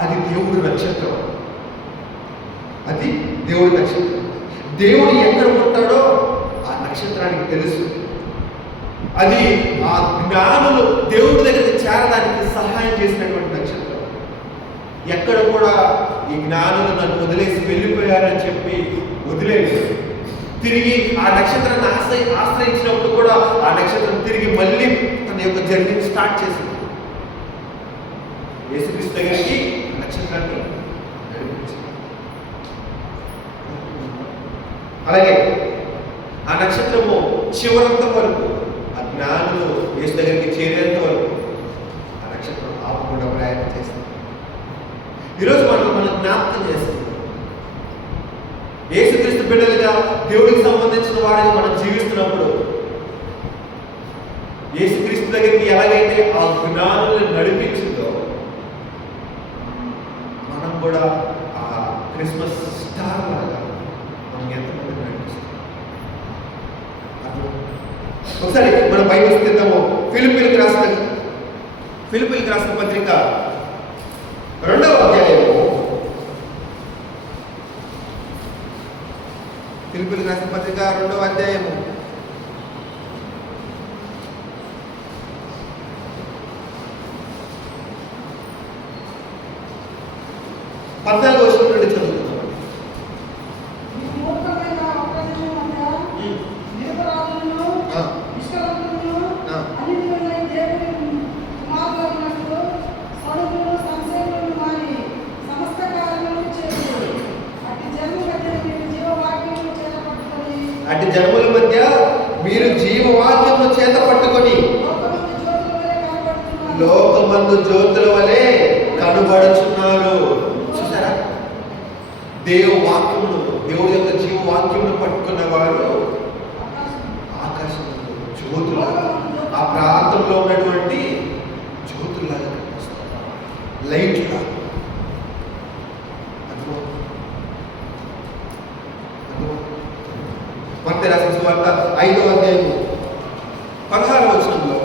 అది దేవుడి నక్షత్రం. అది దేవుడి నక్షత్రం. దేవుడు ఎక్కడ ఉంటాడో ఆ నక్షత్రానికి తెలుసు. అది ఆ జ్ఞానులు దేవుడి దగ్గరికి చేరడానికి సహాయం చేసినటువంటి నక్షత్రం. ఎక్కడ కూడా ఈ జ్ఞానులు నన్ను వదిలేసి వెళ్ళిపోయారని చెప్పి వదిలేదు. తిరిగి ఆ నక్షత్రాన్ని ఆశ్రయించినప్పుడు కూడా ఆ నక్షత్రం తిరిగి మళ్ళీ తన యొక్క జర్నీని స్టార్ట్ చేసింది. యేసుక్రీస్తు దగ్గరికి నక్షత్రాన్ని నడిపించింది. అలాగే ఆ నక్షత్రము చివరంత వరకు ఆ జ్ఞానులు యేసు దగ్గరికి చేరేంత వరకు ఆ నక్షత్రం ఆపకుండా ప్రయాణం చేస్తుంది. ఈరోజు మనం జ్ఞాపకం చేస్తాం. యేసుక్రీస్తు బిడ్డలుగా దేవుడికి సంబంధించిన వాడిని మనం జీవిస్తున్నప్పుడు యేసుక్రీస్తు దగ్గరికి ఎలాగైతే ఆ జ్ఞానులను నడిపించిందో మనం కూడా ఆ క్రిస్మస్ స్టార్ లాగా మనం ఎంతమంది నడిపిస్తాం. ఒకసారి మన బైబిల్ తీద్దాము. ఫిలిప్పీలకు రాసిన పత్రిక 2వ అధ్యాయము. ఫిలిప్పీలకు రాసిన పత్రిక 2వ అధ్యాయము 14వ వచనం నుండి చదువుతున్నాం. అటు జనముల మధ్య మీరు జీవవాక్యము చేత పట్టుకొని లోకమందు జ్యోతుల వలె కనబడుచున్నారు. చూసారా? దేవుడి యొక్క జీవవాక్యమును పట్టుకున్న వారు ఆకాశంలో జ్యోతులాగా, ఆ ప్రాంతంలో ఉన్నటువంటి జ్యోతులాగా కనిపిస్తారు, లైట్ లాగా. మత్తయి రాసిన సువార్త 5వ అధ్యాయము 16వ వచనంలో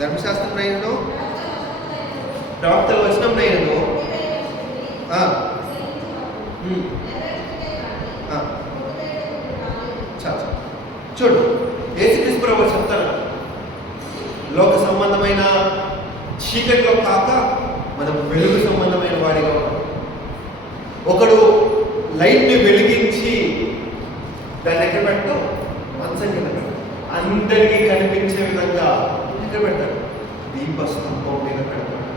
ధర్మశాస్త్రం నైనను ప్రవక్తల వచనం నైనను చూడు, యేసుక్రీస్తు ప్రభువు చెప్తారు, లోక సంబంధమైన చీకటిలో కాక మనం వెలుగు సంబంధమైన వాడిగా ఉన్నాం. ఒకడు లైట్ని వెలిగించి దాన్ని ఎక్కడ పెట్టడం, మంచం కింద పెట్టడం, అందరికీ కనిపించే విధంగా ఎక్కడ పెట్టారు, దీపస్తంభం మీద పెడతాడు.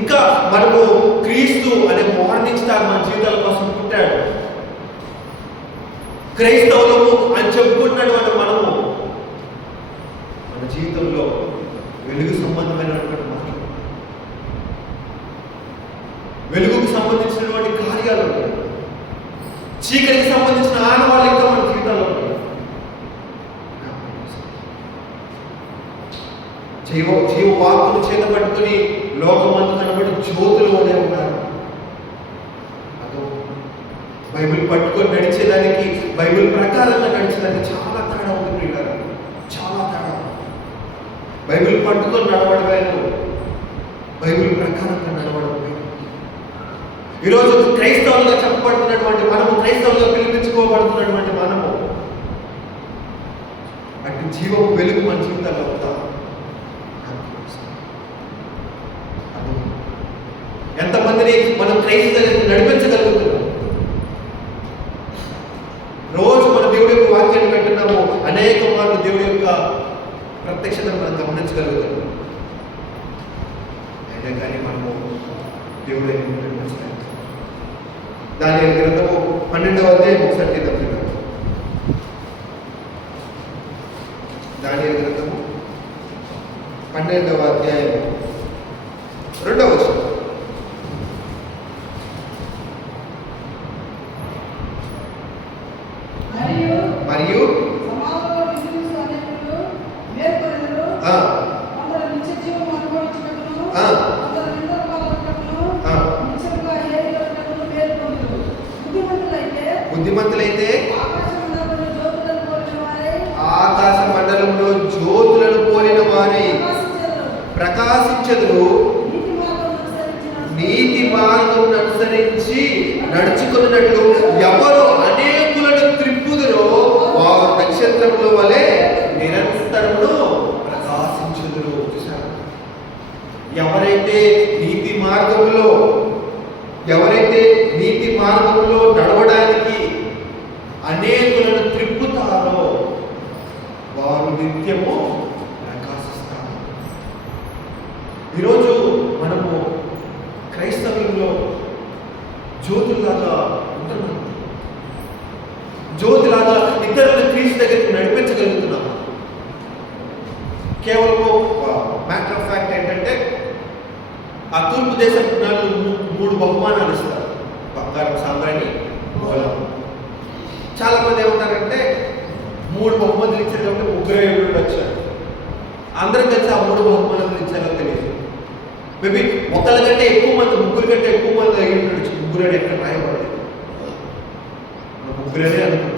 ఇంకా మనము క్రీస్తు అనే మార్నింగ్ స్టార్ మన జీవితాల కోసం పుట్టాడు. క్రైస్తవులము అని చెప్పుకుంటున్నటువంటి మనము మన జీవితంలో వెలుగు సంబంధమైనటువంటి మాటలు, వెలుగుకు సంబంధించినటువంటి కార్యాలు, చీకటికి సంబంధించిన ఆనవాళ్ళు ఇంకా మన జీవితాల్లో జీవవాక్కును చేత పట్టుకుని లోకమందు కనబడి జ్యోతులు అనే ఉన్నారు. బైబిల్ పట్టుకొని నడిచేదానికి, బైబిల్ ప్రకారంగా నడిచేదానికి చాలా తేడా ఉంది ప్రియులారా, చాలా తేడా. బైబిల్ పట్టుకొని నడవడం, బైబిల్ ప్రకారంగా నడవడం. ఈరోజు క్రైస్తవులుగా చెప్పబడుతున్నటువంటి మనము, క్రైస్తవులుగా పిలిపించుకోబడుతున్నటువంటి మనము అటు జీవము వెలుగు మన జీవితాల్లో అవుతాం. ఎంతమందిని మనం క్రైస్తవులకు నడిపించగలుగుతున్నాం? రోజు మన దేవుడి యొక్క వాక్యాన్ని పెట్టినాము, అనేక మార్లు దేవుడి యొక్క ప్రత్యక్షతను మనం గమనించగలుగుతున్నాం. అయినా కానీ మనము దేవుడి నడిపించలేము. దానియేలు గ్రంథము 12వ అధ్యాయం ఒకసారి తప్పిద్దాం. దానియేలు గ్రంథము 12వ అధ్యాయం 2వ వచనం. మరియు బుద్ధిమంతులైతే ఆకాశ మండలంలో జ్యోతులను పోలిన వారై ప్రకాశించెదరు. నీతి మార్గం అనుసరించి నడుచుకున్నట్లు ఎవరు అనేకులను త్రిప్పుదురో వారు నక్షత్రముల వలె నిరంతరమును ప్రకాశించుదురు. ఎవరైతే నీతి మార్గములో నడవడానికి అనేకులను త్రిప్పుతారో వారు నిత్యము ప్రకాశిస్తారు. ఈరోజు మనము క్రైస్తవ్యంలో జ్యోతులాగా ఉంటున్నాము. జ్యోతిలాగా ఇతరులను క్రీస్తు దగ్గరికి నడిపించగలుగుతున్నాము. కేవలము మ్యాటర్ ఆఫ్ ఫ్యాక్ట్ ఏంటంటే ఆ తూర్పు దేశ పుట్టినాలు 3 బహుమానాలు ఇస్తారు. బంగారం, సాంబ్రాణి, మూలం. చాలా మంది ఏమంటారంటే 3 బహుమతులు ఇచ్చారు కాబట్టి 3 ఏళ్ళు వచ్చారు. అందరూ కలిసి ఆ 3 బహుమానాలు ఇచ్చారో తెలియదు. మేబీ ఒకళ్ళ కంటే ఎక్కువ మంది, 3 కంటే ఎక్కువ మంది అయ్యి ఉండొచ్చు. 3 అని ఎక్కడ రాయబడలేదు, 3 అనుకుంటాం.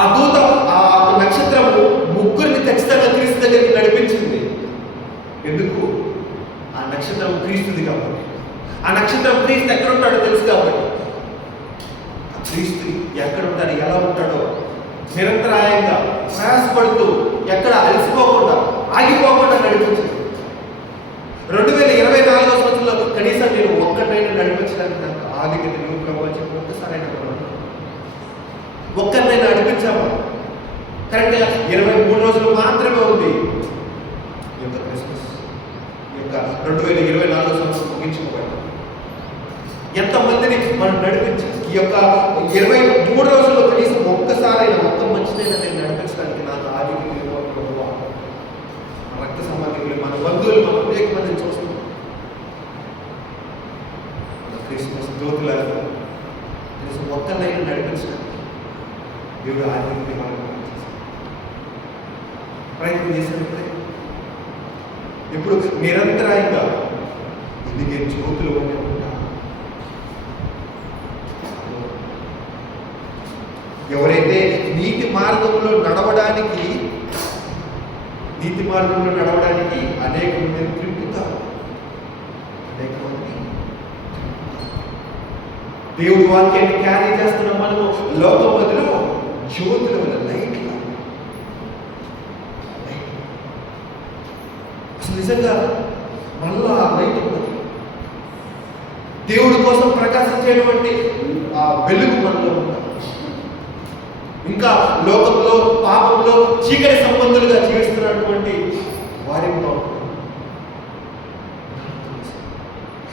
ఆ దూత, ఆ నక్షత్రము 3ని ఖచ్చితంగా క్రీస్తు దగ్గరికి నడిపించింది. ఎందుకు? ఆ నక్షత్రం క్రీస్తుది కాబట్టి. ఆ నక్షత్రం క్రీస్తు ఎక్కడ ఉంటాడో తెలుసు కాబట్టి. ఆ క్రీస్తు ఎక్కడ ఉంటాడు, ఎలా ఉంటాడో నిరంతరాయంగా ప్రయాసపడుతూ ఎక్కడ అలసిపోకుండా, ఆగిపోకుండా నడిపించింది. 2024 సంవత్సరంలో కనీసం నేను ఒక్కరినైనా నడిపించడానికి నాకు ఆధిక్యత నువ్వు ప్రభు అని చెప్పి ఒక్కసారి ఒక్కరినైనా నడిపించామా? కరెక్ట్గా 23 రోజులు మాత్రమే ఉంది ఈ యొక్క క్రిస్మస్, ఈ యొక్క 2024 సంవత్సరం ముగించుకోబడి. ఎంతమందిని మనం నడిపించాలి? ఈ యొక్క 23 రోజుల్లో కనీసం ఒక్కసారైనా, ఒక్క మంచిదైనా నేను నడిపించడానికి నాకు ఆధిక్యత రక్త సంబంధికులు, మన బంధువులు, మన అనేక మందిని చూస్తున్నాం. క్రిస్మస్ జ్యోతులాగా కనీసం ఒక్కరినైనా నడిపించడానికి దేవుడు ఆధిక్యత ప్రయత్నం చేసినప్పుడే ఇప్పుడు నిరంతరాయంగా ఎదిగే జ్యోతులు ఉంటా. ఎవరైతే నీతి మార్గంలో నడవడానికి అనేక మందిని త్రిప్పుతారు. అనేక మంది దేవుడి వాక్యాన్ని క్యారీ చేస్తున్న మనము లోకం మధ్యలో జ్యోతుల వల్ల లైట్. అసలు నిజంగా మనలో ఆ లైట్ ఉన్నది. దేవుడి కోసం ప్రకాశించేటువంటి ఆ వెలుగు మనలో ఉన్నది. ఇంకా లోకంలో, పాపంలో చీకటి సంబంధులుగా జీవిస్తున్నటువంటి వారిలో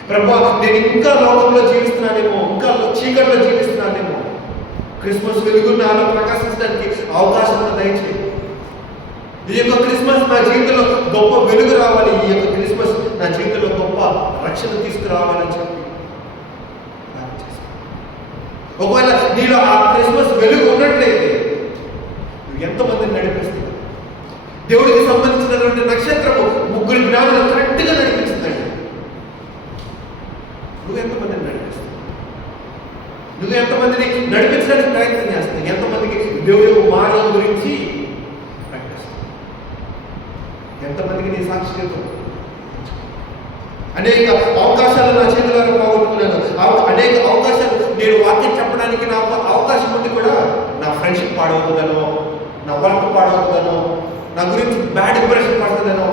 ప్రభా, నేను ఇంకా లోకంలో జీవిస్తున్నానేమో, ఇంకా చీకటిలో జీవిస్తున్నానేమో, క్రిస్మస్ వెలుగు నాలో ప్రకాశించడానికి అవకాశం దయచేయి. ఈ యొక్క క్రిస్మస్ నా జీవితంలో గొప్ప వెలుగు రావాలి, ఈ యొక్క క్రిస్మస్ నా జీవితంలో గొప్ప రక్షణ తీసుకురావాలని చెప్పి ఒకవేళ నీలో ఆ క్రిస్మస్ వెలుగు ఉన్నట్లయితే నువ్వు ఎంతమందిని నడిపిస్తున్నావు? దేవుడికి సంబంధించినటువంటి నక్షత్రము 3 జ్ఞానులు కరెక్ట్గా నడిపించిందండి. నువ్వు ఎంతమందిని నడిపిస్తావు? నువ్వు ఎంతమందిని నడిపించడానికి ప్రయత్నం చేస్తావు? ఎంతమందికి దేవుడి మార్గం గురించి ప్రకటిస్తావు? ఎంతమందికి నీ సాక్షిత్వం? అనేక అవకాశాలు నా చేతులలో పోగొట్టుకున్నాను. అనేక అవకాశాలు, నేను వాక్యం చెప్పడానికి నాకు అవకాశం ఉండి కూడా నా ఫ్రెండ్షిప్ పాడవుతుందనో, నా వర్క్ పాడవుతుందనో, నా గురించి బ్యాడ్ ఇంప్రెషన్ పడుతుందనో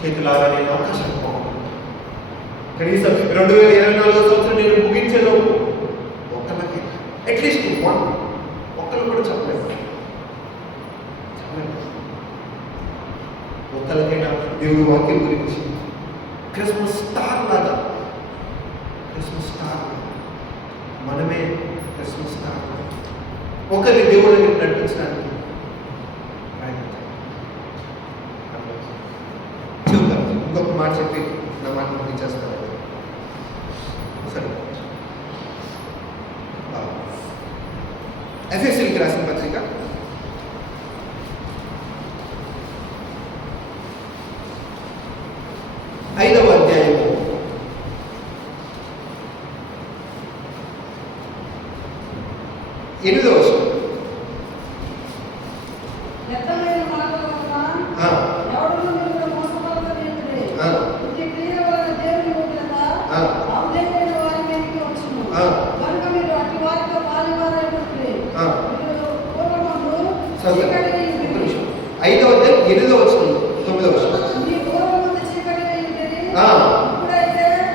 చేతులారా నేను అవకాశాలు పోగొట్టుకున్నాను. కనీసం 2024 సంవత్సరం నేను ముగించేలోపు ఒకళ్ళకి అట్లీస్ట్ ఒక్కళ్ళు కూడా చెప్పలేదు. ఒక్కళ్ళకైనా దేవుడి వాక్యం గురించి క్రిస్మస్ స్టార్ లాగా, క్రిస్మస్ స్టార్ మనమే క్రిస్మస్ స్టార్ ఒకరి దేవుడిని నడిపించడానికి చూద్దాం. ఇంకొక మాట చెప్పి నా మాట ముగించేస్తాను. సరే, ఎఫెసీయులకు రాసిన పత్రిక 5వ అధ్యాయము 8వ వచనం.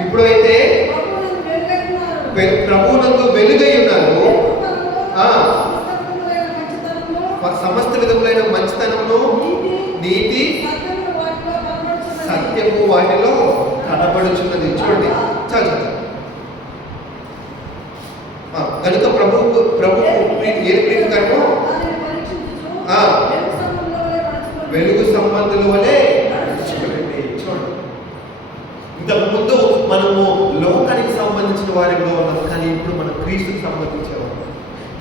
ఇప్పుడైతే ప్రభువునందు వెలుగై ఉన్నారు, సమస్త విధములైన మంచితనమును, నీతి, సత్యము వాటిలో కనబడుచున్నది. చూడండి, చాలు చాలు. కనుక ప్రభుకు ఏ ప్రీతికరమో వెలుగు సంబంధుల వలె నడుచుకోండి. చూడండి, ఇంతకు ముందు మనము లోకానికి సంబంధించిన వారిలో ఉన్నాం, కానీ ఇప్పుడు మనం క్రీస్తుకు సంబంధించేవారు.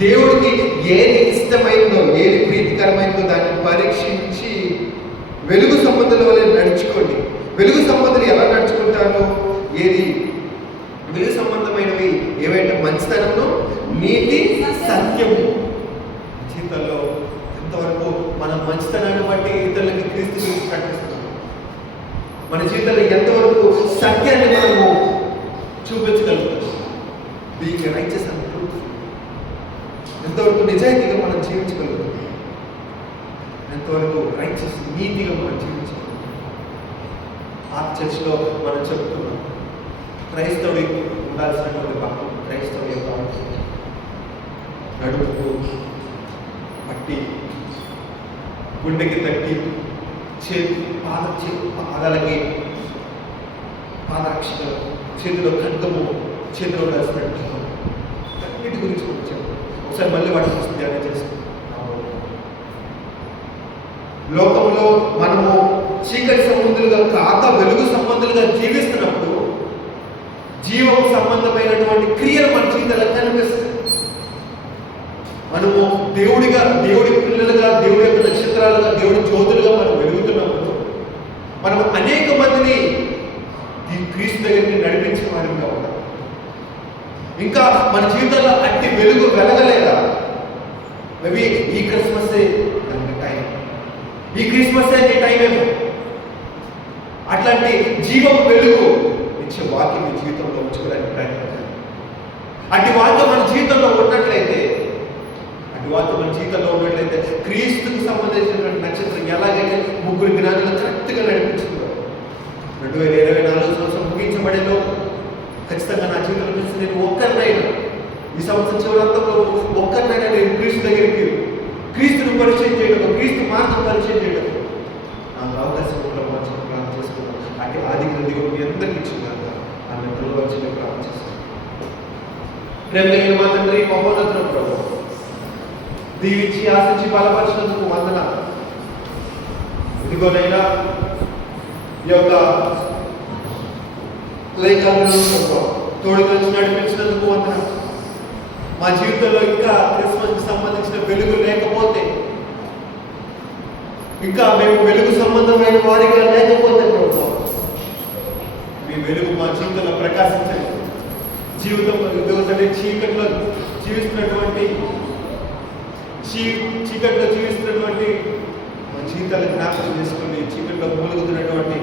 దేవుడికి ఏది ఇష్టమైందో, ఏది ప్రీతికరమైందో దాన్ని పరీక్షించి వెలుగు సంబంధుల వలె నడుచుకోండి. వెలుగు సంబంధులు ఎలా నడుచుకుంటారు? ఏది వెలుగు సంబంధమైనవి ఏవైతే మంచితనము, నీతి, సత్యము. జీవితంలో ఎంతవరకు మనం మంచితనాన్ని బట్టి ఇతరులకి క్రీస్తు గురించి ప్రకటిస్తున్నాం? మన జీవితంలో ఎంతవరకు సత్యాన్ని మనము చూపించగలుగుతాం? Being righteous and truth. ఎంతవరకు నిజాయితీగా మనం జీవించగలుగుతాం? ఎంతవరకు రైచియస్, నీతిగా మనం జీవించగలుగుతాం? ఆ చర్చలో మనం చెప్తున్నాం, క్రైస్తవుడి ఉండాల్సినటువంటి భాగం క్రైస్తవుడి యొక్క నడుపుకు పట్టి, గుండెకి తట్టి, పాదాలకి పాదరక్షలు, చేతిలో ఖడ్గము, చేతిలో ఉండాల్సినట్టు అన్నిటి గురించి వచ్చాము. ఒకసారి మళ్ళీ వాటి గురించి ధ్యానం చేసుకుంటాం. లోకంలో మనము చీకటి సంబంధులుగా కాక వెలుగు సంబంధులుగా జీవిస్తున్నప్పుడు జీవం సంబంధమైనటువంటి క్రియలు మన జీవితాల్లో కనిపిస్తాయి. మనము దేవుడి పిల్లలుగా, దేవుడి యొక్క నక్షత్రాలుగా, దేవుడి జ్యోతులుగా మనం వెలుగుతున్నప్పుడు మనం అనేక మందిని క్రీస్తు దగ్గరికి నడిపించిన వారిగా ఉంటాం. ఇంకా మన జీవితంలో అట్టి వెలుగు వెలగలేదా? మేబీ ఈ క్రిస్మస్ టైం, ఈ క్రిస్మస్ నీ టైం ఏమో. అట్లాంటి జీవం వెలుగు ఇచ్చే వాక్యం మీ జీవితంలో ఉంచుకోవడానికి ప్రయత్నం. అట్టి వాక్యం మన జీవితంలో ఉన్నట్లయితే క్రీస్తుకు సంబంధించినటువంటి నక్షత్రం ఎలాగైతే ముగ్గురు జ్ఞానులు కరెక్ట్గా నడిపించుకున్నారు. 2024 సంవత్సరం ముగించబడేలో ఖచ్చితంగా నా జీవితంలో కలిసి నేను ఒక్కరినైనా ఈ సంవత్సరం చివరంతంలో ఒక్కరినైనా నేను క్రీస్తు దగ్గరికి, క్రీస్తును పరిచయం చేయడం, క్రీస్తు మార్గం పరిచయం చేయడం నాకు అవకాశం ప్రార్థన చేసుకున్నాను. అంటే ఆది దేవుడు మీ అందరికీ ఇచ్చిందాక ఆ నిద్రలో వచ్చి ప్రార్థన చేసుకున్నాను. ప్రేమ మా తండ్రి, మహోన్నతుల ప్రభు, దీవించి ఆశించి బలపరిచినందుకు వందనాలు. ఇదిగోనైనా ఈ యొక్క లేఖలను తోడుగా నడిపించినందుకు వందనాలు. మా జీవితంలో ఇంకా క్రిస్మస్కి సంబంధించిన వెలుగు లేకపోతే, ఇంకా మేము వెలుగు సంబంధమైన వారిగా లేకపోతే ప్రభు, మీ వెలుగు మా జీవితంలో ప్రకాశించండి. జీవితంలో చీకట్లో జీవిస్తున్నటువంటి మా జీవితాలను జ్ఞాపకం చేసుకోండి. చీకట్లో మూలుగుతున్నటువంటి,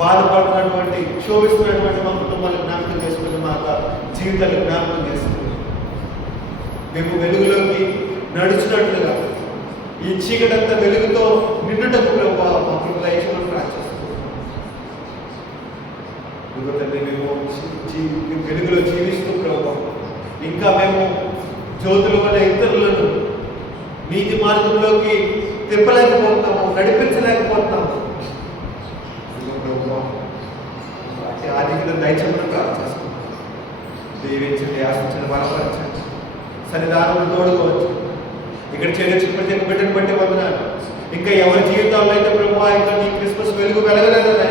బాధపడుతున్నటువంటి, శోభిస్తున్నటువంటి మా కుటుంబాలను జ్ఞాపకం చేసుకుని మా జీవితాలను జ్ఞాపకం చేసుకోండి. మేము వెలుగులోకి నడుచున్నట్లుగా ఈ చీకటంతా వెలుగుతో నిండుటకు మా లైఫ్లో ప్రార్థిస్తున్నాం. మేము వెలుగులో జీవిస్తూ ప్రభావం ఇంకా మేము జ్యోతుల వల్ల ఇతరులను నీతి మార్గంలోకి తిప్పలేకపోతున్నాము, నడిపించలేకపోతున్నాము. ఆదిగా దయచేయమని ప్రార్థిస్తున్నాం. దీవించండి, ఆశించండి, బలపరచండి, సన్నిధానం తోడుకోవచ్చు. ఇక్కడ చేరొచ్చిన ప్రతి ఒక్క బిడ్డను బట్టి వందనాలు. ఇంకా ఎవరి జీవితాల్లో అయితే ప్రభు ఇంకా ఈ క్రిస్మస్ వెలుగు వెలగలేదనే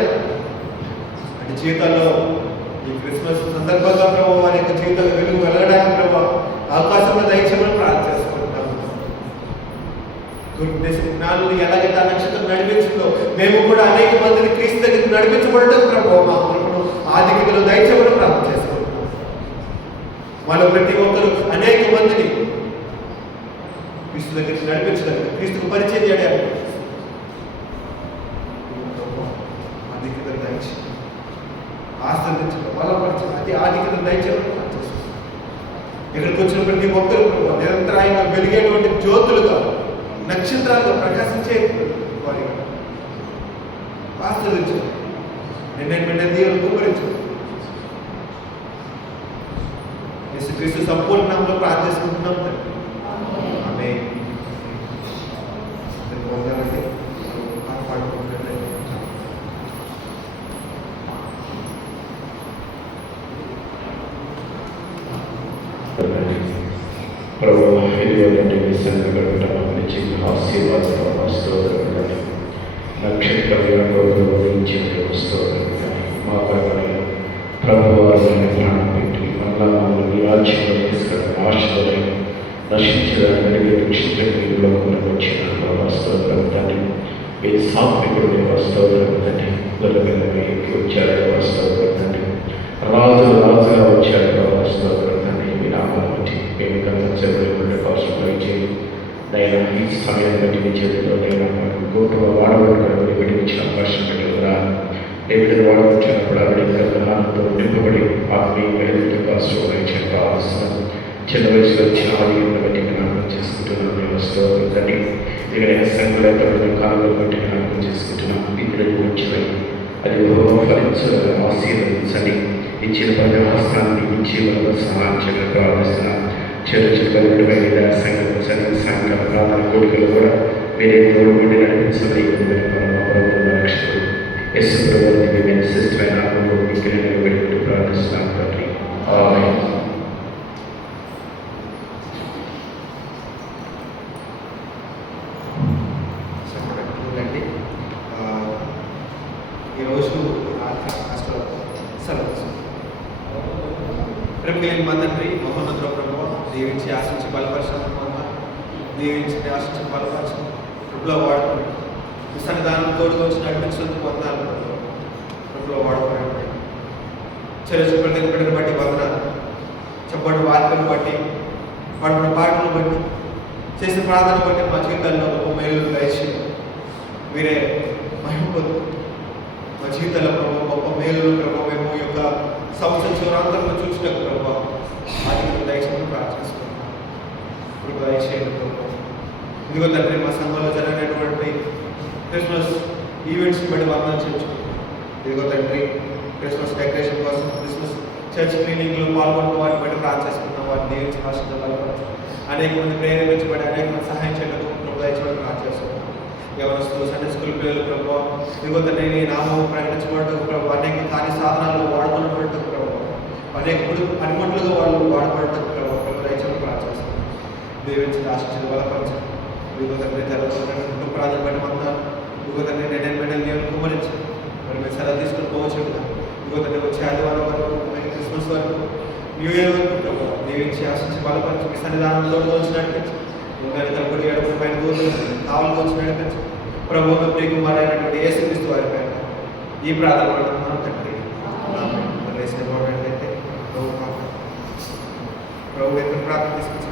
అంటే జీవితాల్లో ఈ క్రిస్మస్ సందర్భంగా ప్రభు వారి యొక్క జీవితంలో వెలుగు వెలగడానికి ప్రభు అవకాశంలో దయచేయమని ప్రార్థిస్తున్నాం. దుర్దేశం జ్ఞానులు ఎలాగైతే ఆ నక్షత్రం నడిపించిందో మేము కూడా అనేక మందిని క్రీస్తు దగ్గరికి నడిపించబడటం ప్రభు మా ఆదిలో దయచేయమని ప్రార్థన చేసుకుంటున్నాం. వాళ్ళు ప్రతి ఒక్కరు అనేక మందిని క్రీస్తు దగ్గరికి నడిపించడానికి, క్రీస్తుకు పరిచయం చేయడానికి ఆధిక్యత దయచేసి ఆశ్రదించడం, బలపరచడం, అది ఆధిక్యత దయచేయమని ప్రార్థన చేసుకుంటున్నాం. ఇక్కడికి వచ్చిన ప్రతి ఒక్కరు నిరంతరాయంగా వెలిగేటువంటి జ్యోతులుగా, నక్షత్రాలుగా ప్రకాశించే వారిగా ఆశ్రదించండి. నిన్న దేవుని కుమ్మరించు. యేసుక్రీస్తు సంపూర్ణ నామములో ప్రార్థిస్తున్నాం. ఆమేన్. వందనాలండి. పాడుకుంటున్నట్లయితే ప్రభు ఇదిగోనండి మీ సంఘ గడపడానికి చిన్న ఆశీర్వాదం స్తోత్రం కానీ నక్షత్ర వహించే స్తోత్రం కానీ మా పక్కన ప్రభు వారిని ప్రాణం పెట్టి మళ్ళా మమ్మల్ని రాజ్యంలో తీసుకెళ్ళిన ఆశలని నశించిన వెలుగు రక్షించడంలో వచ్చిన స్తోత్రం తండ్రి మీ సాత్వికుడి స్తోత్రం తండ్రి గొల్లబెల్లవి వచ్చాడు స్తోత్రం తండ్రి రాజుగా వచ్చాడు స్తోత్రం తండ్రి మీ నామాన్ని బట్టి మేము గమనించబడి అవసరం చేయాలి నేను ఈ సమయాన్ని బట్టి మీ చేతిలో నేను గోటుగా వాడబడుకోవడం విడిపించిన అవకాశం పెట్టగలరా దేవుడిని వాడవచ్చినప్పుడు ఆవిడతో నింపబడి ఆత్మీయ అవసరం కావాల్సిన చిన్న వయసులో వచ్చిన ఆలయాన్ని బట్టి జ్ఞాపకం చేసుకుంటున్నాను నేను స్తోత్రం తండ్రి ఇక్కడ సంఘంలో కాలంలో బట్టి జ్ఞాపకం చేసుకుంటున్నాను ఇప్పుడు వచ్చినాయి అది ఫలించాలని ఆశీర్వదించండి ఇచ్చిన పర్యవస్థాన్ని ఇచ్చి వాళ్ళ సహాయం చేయడం ప్రారంభిస్తున్నాను చెరుచుమైన సంఘం సాయంకాల ప్రార్థన కోరికలు కూడా మీరే తోడుకుండి నడిపించమని రక్షకుడు యస్సు ప్రభువుని మేము శ్రేష్టమైన నామములో మీకు నిలబెట్టుకుంటూ ప్రార్థిస్తున్నాం తండ్రి ఆమేన్. ఈరోజు ప్రేమగలిగిన మా తండ్రి మహోన్నతుల ప్రభు దీవించి ఆశించి బలపరచడం దీవించి ఆశించి బలపరచడం ప్రభులో వాడుకోండి ఈ సన్నిధానం తోడుగా వచ్చి నడిపించినందుకు వందనాలు ప్రభులో వాడుకోండి చర్చ ప్రతిని బట్టి వందనాలు చెప్పబడిన వాక్యాలను బట్టి పాడిన పాటలను బట్టి చేసిన ప్రార్థన బట్టి మా జీవితాల్లో గొప్ప మేలు దయచి మీరే మహిమ పొందు మా జీవితాల్లో ప్రభావ గొప్ప మేలు ప్రభావ మేము ఈ యొక్క సంవత్సరం చివరాంతంలో చూసినట్టు ప్రభావ అది దయచేసి ప్రార్థిస్తున్నాం ఇప్పుడు దయచేయండి ప్రభావ ఇదిగో తండ్రి మా సంఘంలో జరిగినటువంటి క్రిస్మస్ ఈవెంట్స్ని బట్టి వందనాలు చేయించుకుంటాం ఇదిగో తండ్రి క్రిస్మస్ డెకరేషన్ కోసం క్రిస్మస్ చర్చ్ క్లీనింగ్లో పాల్గొన్న వారిని బట్టి ప్రార్థిస్తున్నాం వారిని దీవించి రాష్ట్రంలో బలపరచు అనేక మంది ప్రేరేపించబడి అనేక మంది సహాయం చేయడం ప్రభు దయచేయడం ప్రార్థిస్తున్నాం యవనస్తులు సండే స్కూల్ పిల్లలు ప్రభావ ఇదిగో తండ్రి నీ నామం ప్రకటించబడటం ప్రభావ అనేక కార్య సాధనాలు వాడుకున్నటువంటి ప్రభావ అనేక పనిముట్లుగా వాళ్ళు వాడబడటం ప్రభావ దయచేయడం ప్రార్థిస్తున్నాం దీవించి రాష్ట్రం బలపరచు ఇదిగో తండ్రి జరుగుతున్న కుటుంబ ప్రార్థన బట్టి వందనాలు ఇదిగో తండ్రి నేను మెడల్ దేవుని కుమ్మరించి మరి మేము సెలవు తీసుకుని పోవచ్చు ఇదిగో తండ్రి వచ్చే ఆదివారం వరకు క్రిస్మస్ వరకు న్యూ ఇయర్ వరకు ప్రభావ దీవించి ఆశించి బలపరిచి మీ సన్నిధానంలో వచ్చి నడిపించి కలుపుడి ఏడుపు పైన దూరం కావాలని వచ్చి నడిపించి ప్రభు ప్రియ కుమారైనటువంటి యేసుక్రీస్తు వారి పైన ఈ ప్రార్థన మనం తండ్రి అయితే ప్రభు ఎక్కడ ప్రార్థన తీసుకొచ్చి